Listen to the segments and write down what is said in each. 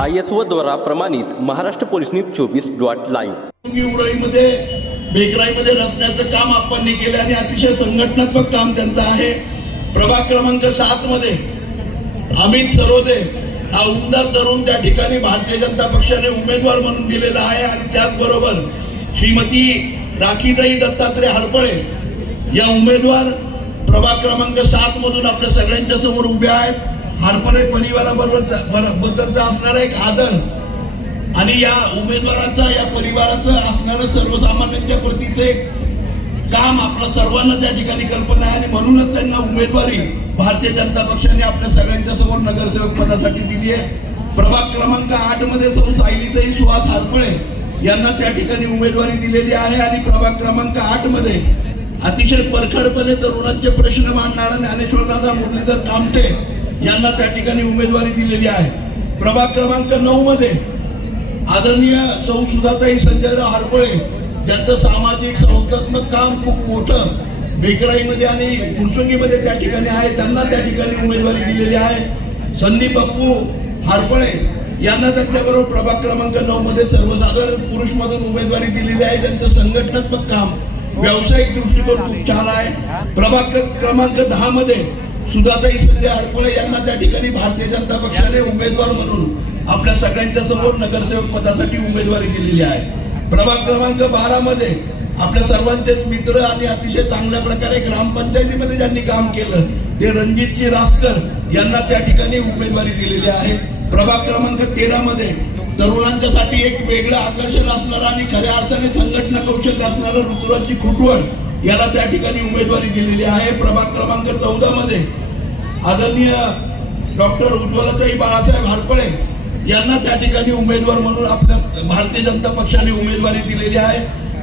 I S O द्वारा प्रमाणित Maharashtra police news चोवीस डॉट लाईव्ह. उरळीमध्ये बेकराईमध्ये रचण्याचं काम आपण केलं आणि अतिशय संघटनात्मक काम त्यांचं आहे. प्रभाग क्रमांक सात मध्ये अमित सरोदे हा उमदार तरुण त्या ठिकाणी भारतीय जनता पक्षाने उमेदवार म्हणून दिलेला आहे आणि त्याचबरोबर श्रीमती राखीताई दत्तात्रय हरपळे या उमेदवार प्रभाग क्रमांक सात मधून आपल्या सगळ्यांच्या समोर उभ्या आहेत. हारपणे परिवाराबरोबर बद्दलचा असणारा एक आदर. आणि या उमेदवाराचा या परिवाराचं असणारं सर्वसामान्यांच्या प्रतीचं एक काम आपलं सर्वांना त्या ठिकाणी कल्पना आहे. आणि म्हणूनच त्यांना उमेदवारी भारतीय जनता पक्षाने आपल्या सगळ्यांच्या समोर नगरसेवक पदासाठी दिली आहे. प्रभाग क्रमांक आठमध्ये सौ सायलीताई सुहास हारपळे यांना त्या ठिकाणी उमेदवारी दिलेली आहे. आणि प्रभाग क्रमांक आठमध्ये अतिशय परखडपणे तरुणांचे प्रश्न मांडणारा ज्ञानेश्वरदादा मुरलीधर कामटे यांना त्या ठिकाणी उमेदवारी दिलेली आहे. प्रभाग क्रमांक नऊ मध्ये आदरणीय सौ सुधाताई संजयराव हरपळे ज्यांचं सामाजिक संस्थात्मक काम खूप मोठं बेकराईमध्ये आणि फुरसुंगीमध्ये त्या ठिकाणी आहे. त्यांना त्या ठिकाणी उमेदवारी दिलेली आहे. संदीप अप्पू हरपळे यांना त्यांच्याबरोबर प्रभाग क्रमांक नऊ मध्ये सर्वसाधारण पुरुष मधून उमेदवारी दिलेली आहे. त्यांचं संघटनात्मक काम व्यावसायिक दृष्टिकोन खूप छान आहे. प्रभाग क्रमांक दहा मध्ये सुधाताई संजय हरपळे यांना त्या ठिकाणी भारतीय जनता पक्षाने उमेदवार म्हणून आपल्या सगळ्यांच्या समोर नगरसेवक पदासाठी उमेदवारी दिलेली आहे. प्रभाग क्रमांक बारा मध्ये आपल्या सर्वांचेच मित्र आणि अतिशय चांगल्या प्रकारे ग्रामपंचायतीमध्ये ज्यांनी काम केलं ते रणजितजी रासकर यांना त्या ठिकाणी उमेदवारी दिलेली आहे. प्रभाग क्रमांक तेरा मध्ये तरुणांच्यासाठी एक वेगळं आकर्षण असणारं आणि खऱ्या अर्थाने संघटना कौशल्य असणारं ऋतुराजची खुटवड याला त्या ठिकाणी उमेदवारी दिलेली आहे. प्रभाग क्रमांक चौदा मध्ये आदरणीय डॉक्टर उज्ज्वलताई बाळासाहेब हारपळे यांना त्या ठिकाणी उमेदवार म्हणून आपल्या भारतीय जनता पक्षाने उमेदवारी दिलेली आहे.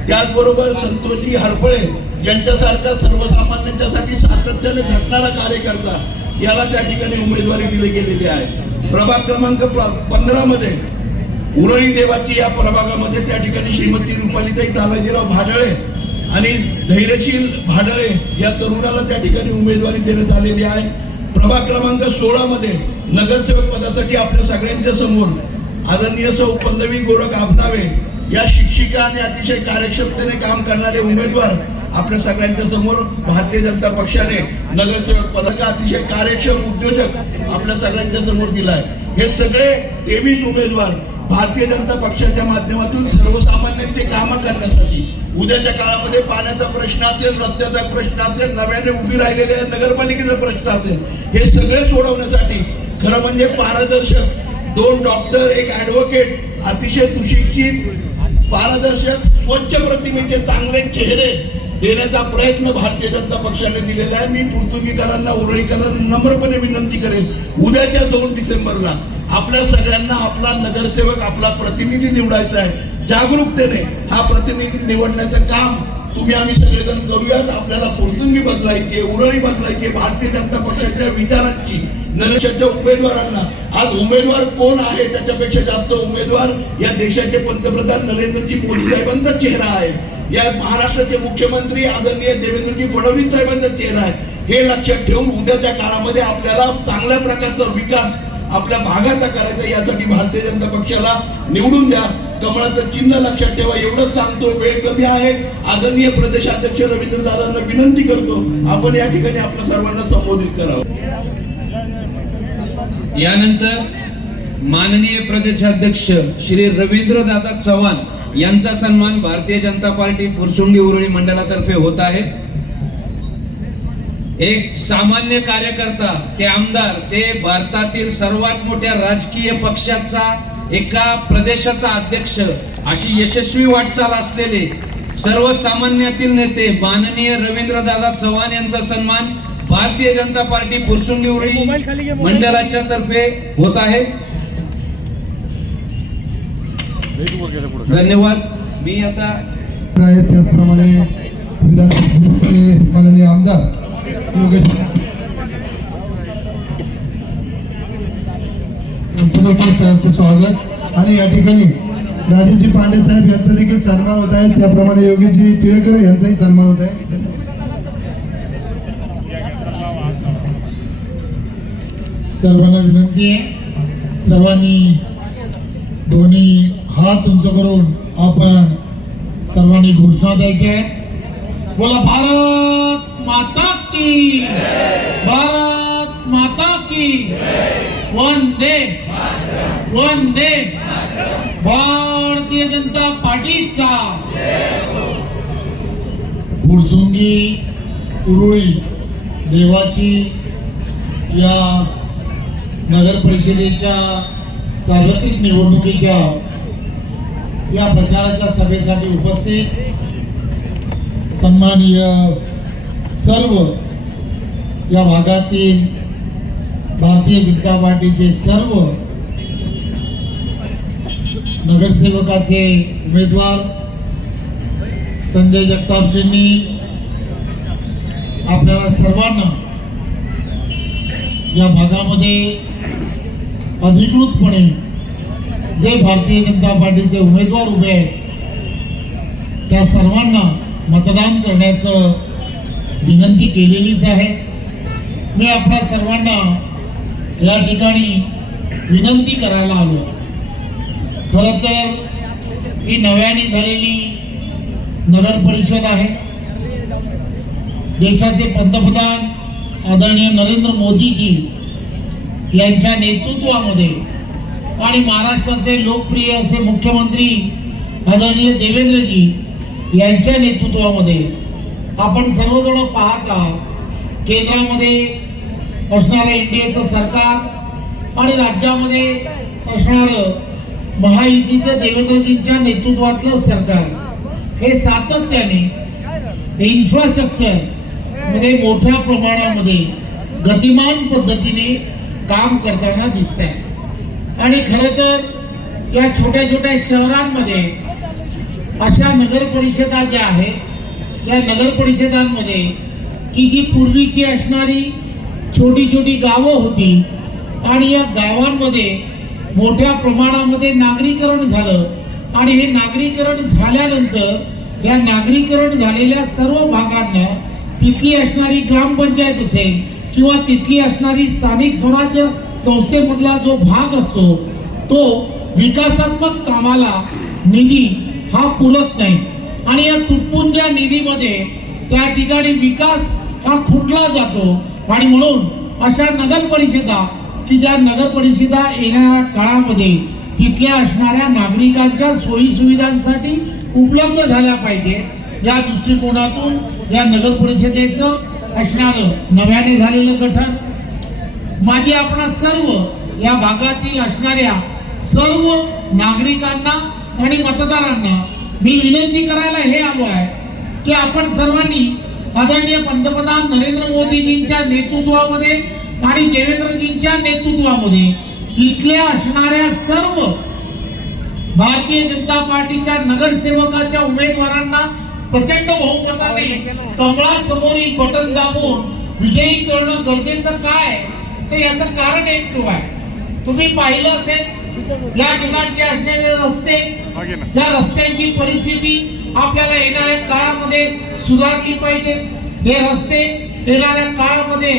त्याचबरोबर संतोषजी हरपळे यांच्यासारख्या सर्वसामान्यांच्यासाठी सातत्याने झटणारा कार्यकर्ता याला त्या ठिकाणी उमेदवारी दिली गेलेली आहे. प्रभाग क्रमांक पंधरा मध्ये उरळी देवाची या प्रभागामध्ये त्या ठिकाणी श्रीमती रुपालीताई तानाजीराव भाडळे आणि धैर्यशील भाडळे या तरुणाला त्या ठिकाणी उमेदवारी देण्यात आलेली आहे. प्रभाग क्रमांक सोळा मध्ये नगरसेवक पदासाठी आपल्या सगळ्यांच्या समोर आदरणीय सौ पल्लवी गोरख आबनावे या शिक्षिका आणि अतिशय कार्यक्षमतेने काम करणारे उमेदवार आपल्या सगळ्यांच्या समोर भारतीय जनता पक्षाने नगरसेवक पदाचा अतिशय कार्यक्षम उद्योजक आपल्या सगळ्यांच्या समोर दिलाय. हे सगळे तेवीस उमेदवार भारतीय जनता पक्षाच्या माध्यमातून सर्वसामान्यांचे कामं उद्याच्या काळामध्ये पाण्याचा प्रश्न असेल रस्त्याचा प्रश्न असेल नव्याने उभी राहिलेल्या नगरपालिकेचा प्रश्न असेल हे सगळे सोडवण्यासाठी खरं म्हणजे पारदर्शक दोन डॉक्टर एक ऍडव्होकेट अतिशय सुशिक्षित पारदर्शक स्वच्छ प्रतिमेचे चांगले चेहरे देण्याचा प्रयत्न भारतीय जनता पक्षाने दिलेला आहे. मी पुर्तुगीकरांना उरळीकरांना नम्रपणे विनंती करेन उद्याच्या दोन डिसेंबरला आपल्या सगळ्यांना आपला नगरसेवक आपला प्रतिनिधी निवडायचा आहे. जागरूकतेने हा प्रतिनिधी निवडण्याचं काम तुम्ही आम्ही सगळेजण करूयात. आपल्याला फुरसुंगी बदलायची उरळी बदलायची भारतीय जनता पक्षाच्या विचारांची नरेशाच्या उमेदवारांना. आज उमेदवार कोण आहे? त्याच्यापेक्षा जास्त उमेदवार या देशाचे पंतप्रधान नरेंद्रजी मोदी साहेबांचा चेहरा आहे. या महाराष्ट्राचे मुख्यमंत्री आदरणीय देवेंद्रजी फडणवीस साहेबांचा चेहरा आहे. हे लक्षात ठेवून उद्याच्या काळामध्ये आपल्याला चांगल्या प्रकारचा विकास आपल्या भागाचा करायचा यासाठी भारतीय जनता पक्षाला निवडून द्या. कमळाचं चिन्ह लक्षात ठेवा. एवढंच सांगतो. वेळ कमी आहे. आदरणीय प्रदेशाध्यक्ष रवींद्र दादांना विनंती करतो आपण या ठिकाणी आपल्या सर्वांना संबोधित करावं. यानंतर माननीय प्रदेशाध्यक्ष श्री रवींद्र दादा चव्हाण यांचा सन्मान भारतीय जनता पार्टी फुरसुंगी उरळी मंडळातर्फे होत आहे. एक सामान्य कार्यकर्ता ते आमदार ते भारतातील सर्वात मोठ्या राजकीय पक्षाचा एका प्रदेशाचा अध्यक्ष अशी यशस्वी वाटचाल असलेले सर्वसामान्यातील नेते माननीय रवींद्र दादा चव्हाण यांचा सन्मान भारतीय जनता पार्टी उरुळी मंडळाच्या तर्फे होत आहे. धन्यवाद. मी आता आहेत त्याचप्रमाणे विधान परिषदेचे माननीय आमदार योगेश यांचं देखील स्वागत. आणि या ठिकाणी राजेजी पांडे साहेब यांचा देखील सन्मान होत आहे. त्याप्रमाणे योगीजी टिळेकर यांचाही सन्मान होत आहे. सर्वांना विनंती आहे. सर्वांनी दोन्ही हात उंच करून आपण सर्वांनी घोषणा द्यायची आहे. बोला भारत माता की भारत माता की वन वंदे वंदे भारतीय जनता पार्टीचा. फुरसुंगी उरुळी देवाची या नगर परिषदेच्या सार्वत्रिक निवडणुकीच्या या प्रचाराच्या सभेसाठी उपस्थित सन्माननीय सर्व या भागातील भारतीय जनता पार्टीचे सर्व नगरसेवकाचे उमेदवार संजय जगतापजींनी आपल्याला सर्वांना या भागामध्ये अधिकृतपणे जे भारतीय जनता पार्टीचे उमेदवार उभे आहेत त्या सर्वांना मतदान करण्याचं विनंती केलेलीच आहे. मी आपल्या सर्वांना या ठिकाणी विनंती करायला आलो खरं तर ही नव्याने झालेली नगर परिषद आहे. देशाचे पंतप्रधान आदरणीय नरेंद्र मोदीजी यांच्या नेतृत्वामध्ये आणि महाराष्ट्राचे लोकप्रिय असे मुख्यमंत्री आदरणीय देवेंद्रजी यांच्या नेतृत्वामध्ये आपण सर्वजण पाहता केंद्रामध्ये असणारं इंडियाचं सरकार आणि राज्यामध्ये असणारं महायुतीचं देवेंद्रजींच्या नेतृत्वातलं सरकार. हे सातत्याने इन्फ्रास्ट्रक्चरमध्ये मोठ्या प्रमाणामध्ये गतिमान पद्धतीने काम करताना दिसत आहे आणि खरं तर या छोट्या छोट्या शहरांमध्ये अशा नगर परिषदा ज्या आहेत या नगर परिषदांमध्ये की जी पूर्वीची असणारी छोटी छोटी गावं होती आणि या गावांमध्ये मोठ्या प्रमाणामध्ये नागरीकरण झालं. आणि हे नागरीकरण झाल्यानंतर या नागरीकरण झालेल्या सर्व भागांना तिथली असणारी ग्रामपंचायत असेल किंवा तिथली असणारी स्थानिक स्वराज्य संस्थेमधला जो भाग असतो तो विकासात्मक कामाला निधी हा पुरत नाही. आणि या तुटपुंज्या निधीमध्ये त्या ठिकाणी विकास हा खुंटला जातो. आणि म्हणून अशा नगर परिषदा की ज्या नगर परिषदा येणाऱ्या काळामध्ये तिथल्या असणाऱ्या नागरिकांच्या सोयीसुविधांसाठी उपलब्ध झाल्या पाहिजे. या दृष्टिकोनातून या नगर परिषदेचं असणारं नव्याने झालेलं गठन माझी आपण सर्व या भागातील असणाऱ्या सर्व नागरिकांना आणि मतदारांना मी विनंती करायला हे आलो आहे की आपण सर्वांनी आदरणीय पंतप्रधान नरेंद्र मोदीजींच्या नेतृत्वामध्ये आणि देवेंद्रजींच्या नेतृत्वामध्ये इथल्या असणाऱ्या सर्व भारतीय जनता पार्टीच्या नगरसेवकाच्या उमेदवारांना प्रचंड बहुमताने कमळासमोरील बटन दाबून विजयी करणं गरजेचं काय? ते याचं कारण एक तो आहे. तुम्ही पाहिलं असेल या ठिकाणचे असलेले रस्ते या रस्त्यांची परिस्थिती आपल्याला येणाऱ्या काळामध्ये सुधारली पाहिजे. हे रस्ते येणाऱ्या काळामध्ये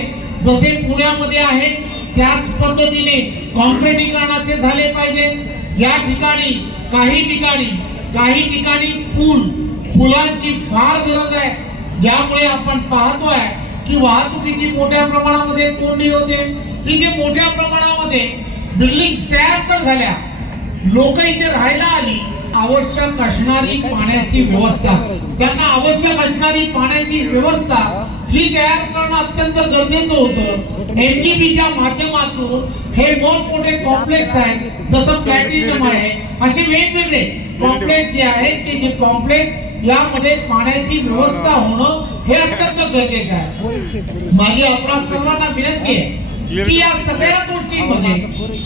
जसे पुण्यामध्ये आहेत त्याच पद्धतीने कॉन्क्रिटीकरणाचे झाले पाहिजे. या ठिकाणी काही ठिकाणी काही ठिकाणी पूल पुलांची फार गरज आहे. ज्यामुळे आपण पाहतोय की वाहतुकीची मोठ्या प्रमाणामध्ये कोंडी होते. की जे मोठ्या प्रमाणामध्ये बिल्डिंग तयार तर झाल्या. लोक इथे राहायला आली. आवश्यक असणारी पाण्याची व्यवस्था. त्यांना आवश्यक असणारी पाण्याची व्यवस्था ही तयार करणं अत्यंत गरजेचं होतं. एमजीबीच्या माध्यमातून हे मोठमोठे कॉम्प्लेक्स आहेत जसं प्लॅटिनम आहे असे वेगवेगळे कॉम्प्लेक्स जे आहेत ते जे कॉम्प्लेक्स यामध्ये पाण्याची व्यवस्था होणं हे अत्यंत गरजेचं आहे. माझी आपणा सर्वांना विनंती आहे की या सगळ्या गोष्टींमध्ये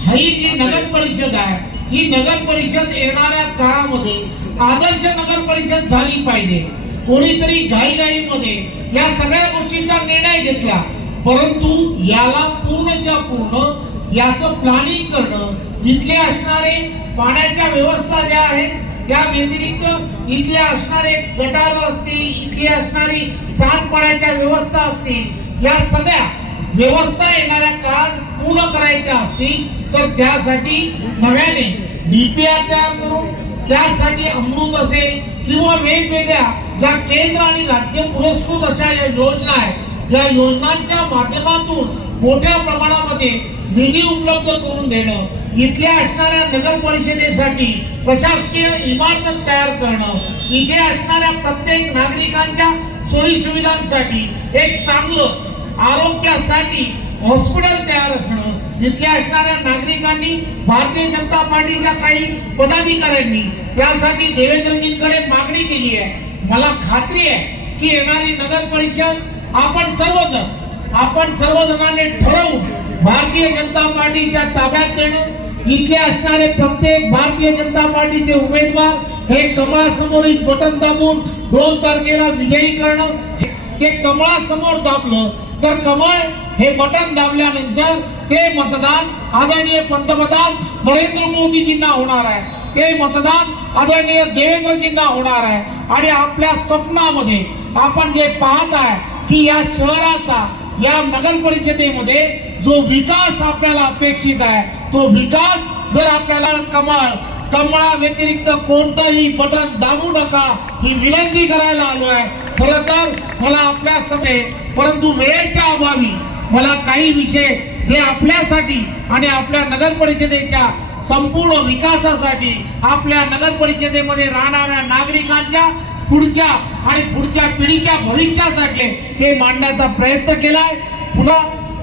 ही जी नगर परिषद आहे ही नगर परिषद येणाऱ्या काळामध्ये आदर्श नगर परिषद झाली पाहिजे. कोणीतरी घाईघाईमध्ये या सगळ्या गोष्टींचा निर्णय घेतला. परंतु याला पूर्णच्या पूर्ण याचं प्लॅनिंग करणं इथले असणारे पाण्याच्या व्यवस्था ज्या आहेत त्या व्यतिरिक्त इथले असणारे गटार असतील इथली असणारी सांडपाण्याच्या व्यवस्था असतील या सगळ्या व्यवस्था येणाऱ्या काळात पूर्ण करायच्या असतील तर त्यासाठी नव्याने डीपीआर तयार करून त्यासाठी अमृत असेल किंवा वेगवेगळ्या ज्या केंद्र आणि राज्य पुरस्कृत अशा या योजना आहेत. या योजनांच्या माध्यमातून मोठ्या प्रमाणामध्ये निधी उपलब्ध करून देणं इथल्या असणाऱ्या नगर परिषदेसाठी प्रशासकीय इमारत तयार करणं इथे असणाऱ्या प्रत्येक नागरिकांच्या सोयी सुविधांसाठी एक चांगलं आरोग्यासाठी हॉस्पिटल तयार असणं इथल्या असणाऱ्या नागरिकांनी भारतीय जनता पार्टीच्या काही पदाधिकाऱ्यांनी त्यासाठी देवेंद्रजींकडे मागणी केली आहे. मला खात्री आहे की येणारी नगर परिषद आपण सर्वजण आपण सर्वजणांनी ठरवून भारतीय जनता पार्टीच्या ताब्यात देणं. इथले असणारे प्रत्येक भारतीय जनता पार्टीचे उमेदवार हे कमळासमोरील बटन दाबून दोन तारखेला विजयी करणं ते कमळासमोर दाबलं तर कमळ हे बटन दाबल्यानंतर ते मतदान आदरणीय पंतप्रधान नरेंद्र मोदीजींना होणार आहे. ते मतदान आदरणीय देवेंद्रजींना होणार आहे. आणि आपल्या स्वप्नामध्ये आपण जे पाहत आहे की या शहराचा या नगर परिषदेमध्ये जो विकास आपल्याला अपेक्षित आहे तो विकास जर आपल्याला कमळ कमळा व्यतिरिक्त कोणतंही बटन दाबू नका ही विनंती करायला आलो आहे. खरं तर मला आपल्या समे परंतु वेळेच्या अभावी मला काही विषय जे आपल्यासाठी आणि आपल्या नगर परिषदेच्या संपूर्ण विकासासाठी आपल्या नगर परिषदेमध्ये राहणाऱ्या नागरिकांच्या पुढच्या आणि पुढच्या पिढीच्या भविष्यासाठी ते मांडण्याचा प्रयत्न केलाय. पुन्हा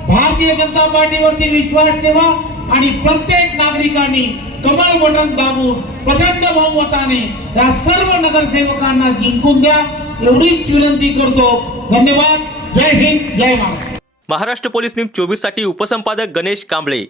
भारतीय जनता पार्टीवरती विश्वास ठेवा आणि प्रत्येक नागरिकांनी कमळ बटन दाबून प्रचंड बहुमताने या सर्व नगरसेवकांना जिंकून द्या. एवढीच विनंती करतो. धन्यवाद. जय हिंद. जय महाराष्ट्र. महाराष्ट्र पोलीस न्यूज चोवीससाठी उपसंपादक गणेश कांबळे.